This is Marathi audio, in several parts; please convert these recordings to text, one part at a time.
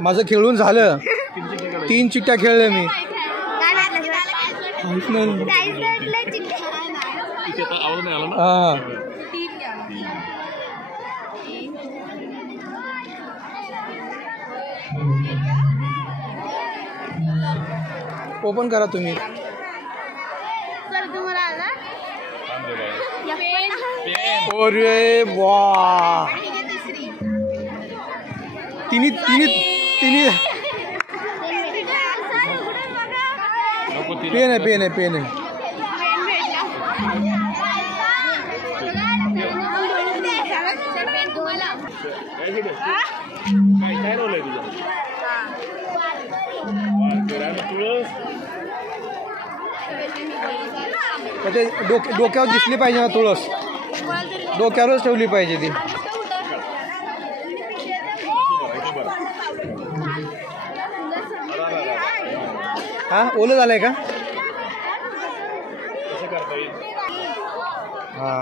माझं खेळून झालं 3 चिट्ट्या खेळले मी ओपन करा तुम्ही अरे वा तिन्ही पेन आहे डोक्यावर दिसली पाहिजे ना तुळस डोक्यावरच ठेवली पाहिजे ती हा ओलं झालंय का हा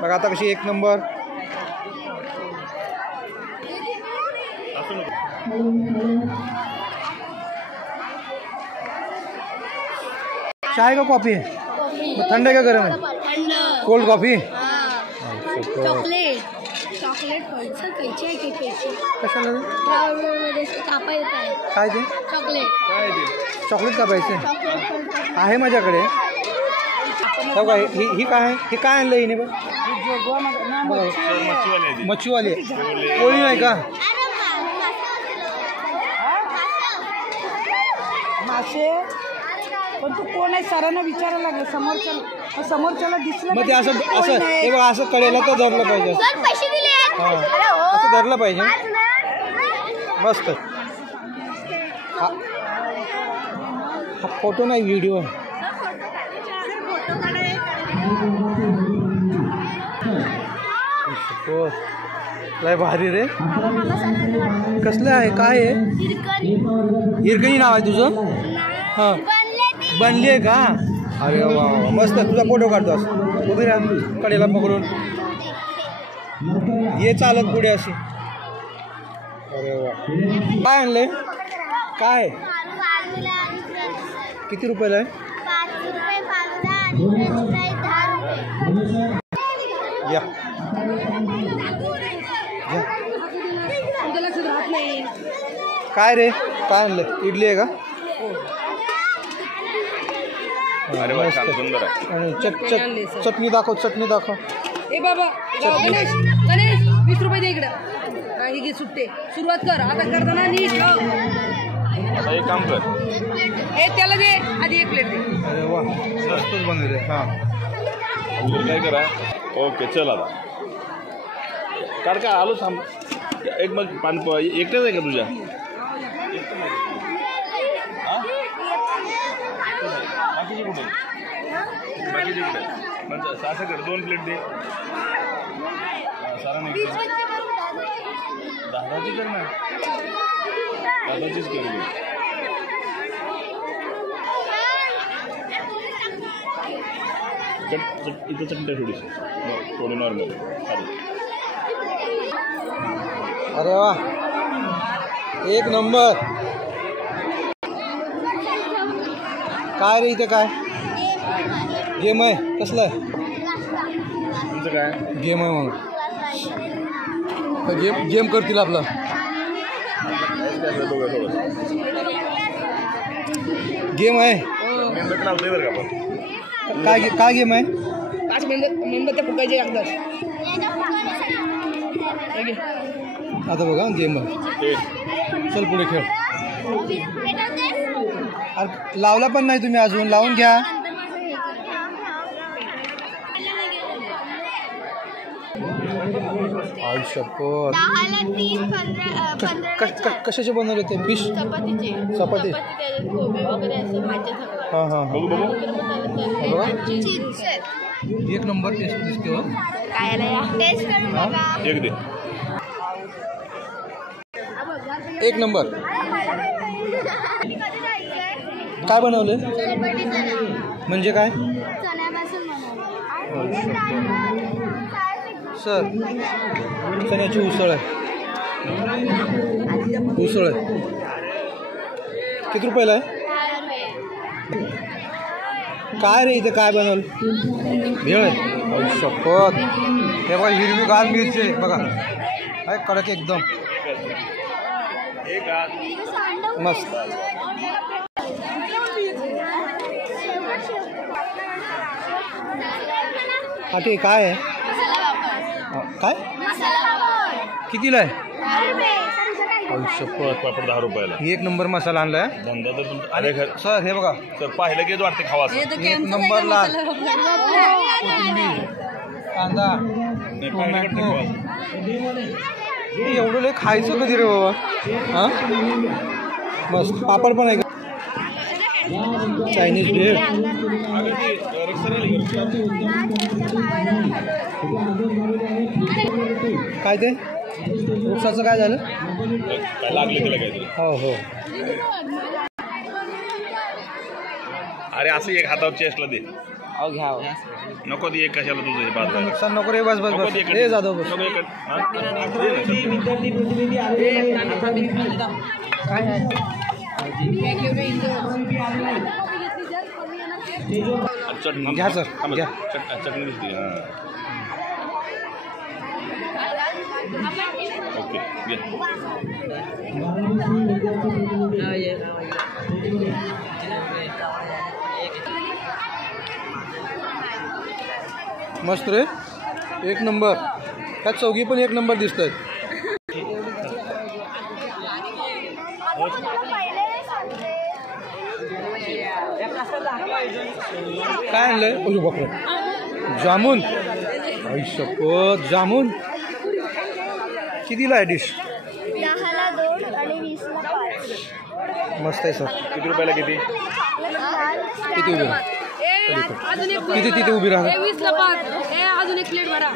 बघा आता कशी 1 नंबर चाय का कॉफी है थंड है का गरम है कोल्ड कॉफी चॉकलेट कशाला काय ते चॉकलेट कापायचे आहे माझ्याकडे ही काय आहे हे काय आणलं हिने बघ मच्छीवाली कोळी नाही का मासे पण तू कोण आहे सरांना विचारायला लागलं समोरच्याला दिसलं मग ते असं हे बघ असं कडेला तर धरलं पाहिजे हां असं धरलं पाहिजे मस्त हा फोटो नाही व्हिडिओ लय भारी रे कसलं आहे काय आहे हिरकणी नाव आहे तुझं हां बनली आहे का अरे वा मस्त तुझा फोटो काढतोस उभी राहा कडेला पकडून ये चालत पुढे अशी अरे वा काय आणलंय काय किती रुपयाला आहे या काय रे काय आणलं इडली आहे का अरे वा सुंदर आहे आणि चटणी दाखव ए बाबा गणेश 20 रुपये दे इकडं हे घे सुट्टे सुरुवात कर आता करताना नीट आता एक काम कर ए त्याला दे आधी 1 प्लेट दे अरे वा मस्तच बनवले हां काय करा ओके चल आता काढ का आलो थांब एक मग एकटेच आहे का तुझ्या बाकीचे कुठे म्हणजे असं कर 2 प्लेट दे सारा नाही दादाची कर ना दादाचीच कर इथं चटणी थोडीशी थोडी नॉर्मल अरे वा 1 नंबर काय रे इथे काय गेम आहे कसलं आहे तुमचं काय गेम आहे म्हणून गेम करतील आपलं गेम आहे काय गेम आहे 5 मेंबरच्या फुकायचे कागदात आता बघा गेम आहे चल पुढे खेळ लावला पण नाही तुम्ही अजून लावून घ्या शपथ कशाचे बनवले ते फिश चपाती हां हां 1 नंबर टेस्ट दिसते हो एक नंबर. काय बनवले म्हणजे काय सर? चण्याची उसळ आहे. उसळ आहे. किती रुपयाला आहे? काय रे इथे काय बनवलं? भेळ आहे. शपथ. हे बघा हिरवीगार मिरची आहे बघा. काय कडक एकदम मस्त. हा ते काय आहे? काय कितीला आहे? पापड 10 रुपयाला. एक नंबर मसाला आणलाय. धंदा तर तुमचा. अरे सर हे बघा सर पाहिलं की वाटते खावा. एक नंबर लाल कांदा टोमॅटो. एवढं लय खायचं कधी रे बाबा? हां मस्त. पापड पण आहे का? चायनीज भेळ. काय ते उपसाचं काय झालं? काय लागले तिला काहीतरी. हो हो. अरे असं एक हातावर चेस्टला दे. अहो घ्या. नको दे एक कशाला तुझं हे बाजू. नुकसान नको रे. बस बस बस. हे जाधव बस. चटणी घ्या सर घ्या. चटणी दिसते. हां ओके घे. मस्त रे. एक नंबर. त्यात चौघी पण एक नंबर दिसत आहेत. काय आणलंय? ओह बापरे. जामून. आई शपथ. जामून कितीला आहे डिश? 10ला 2 आणि 20ला 5. मस्त आहे सर. किती रुपयाला किती? किती उभी राहा? किती तिथे उभी राहा? 20ला 5. अजून एक प्लेट भरा.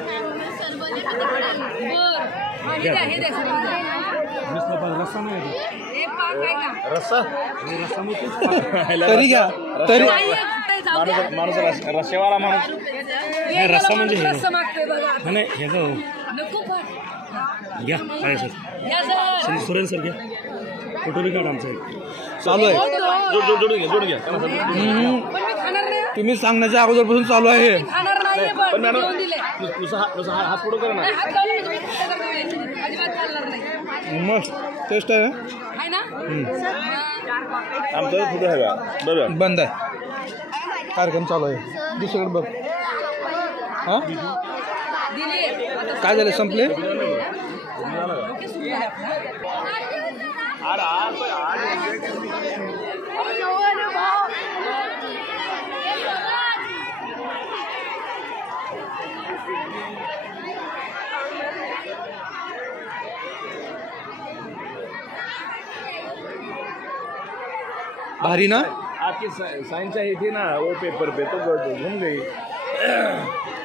रस्सा तरी घ्या. तरी माणूस रस्सेवाला माणूस. रस्सा म्हणजे रस्सा मागतोय बघा. नाही ह्याचं नको पण घ्या. काय सर? या सर. सुरेन सर घ्या. फोटो बी काढ आमचा. चालू आहे. जोडून घ्या जोडून घ्या. पण मी खाणार नाही. तुम्ही सांगण्याच्या अगोदरपासून चालू आहे. खाणार नाहीये पण मी देऊन दिले. नुसता हात पुढं कर ना. हात लावले तुम्ही खाता करता अजिबात चालणार नाही. मस्त टेस्ट आहे. आहे ना? आमचं कुठं आहे का? बरं बंद आहे. कार्यक्रम चालू आहे. दुसरीकडे बघ. हां दिली. काय झालं? संपले? भारी ना? आपकी साइंस आई थी ना वो पेपर पे तो घूम गई.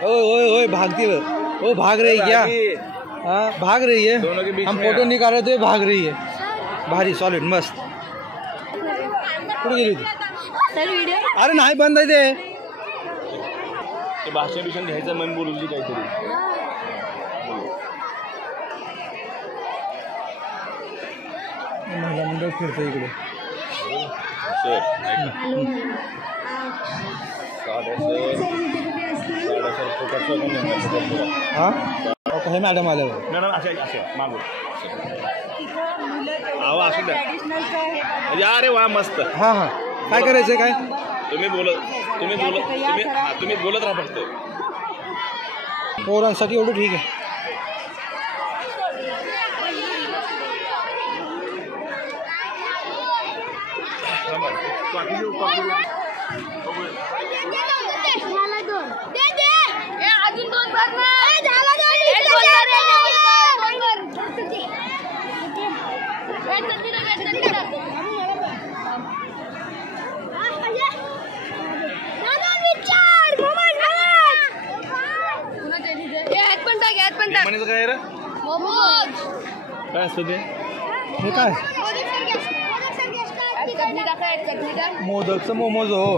ओए ओए ओए भागती है वो. भाग रही है क्या? हाँ भाग रही है. दोनों के बीच हम में फोटो निकाल रहे थे भाग रही है. भारी सॉलिड मस्त. कुठे गेली होती? अरे नाही बंद आहे ते. भाषण बिषण घ्यायचं मन बोलवली काहीतरी. महिला मंडळ फिरतं इकडे. सर हां हे मॅडम आल्यावर. मॅडम असे असे मागू. अहो असू द्या. अरे वा मस्त. हां हां काय करायचं काय? तुम्ही बोलत राहा फक्त. पोरांसाठी एवढं ठीक आहे. काय रे? काय असतं ते? हे काय चटणी टाका, चटणी टाक. मोदकचं मोमोज हो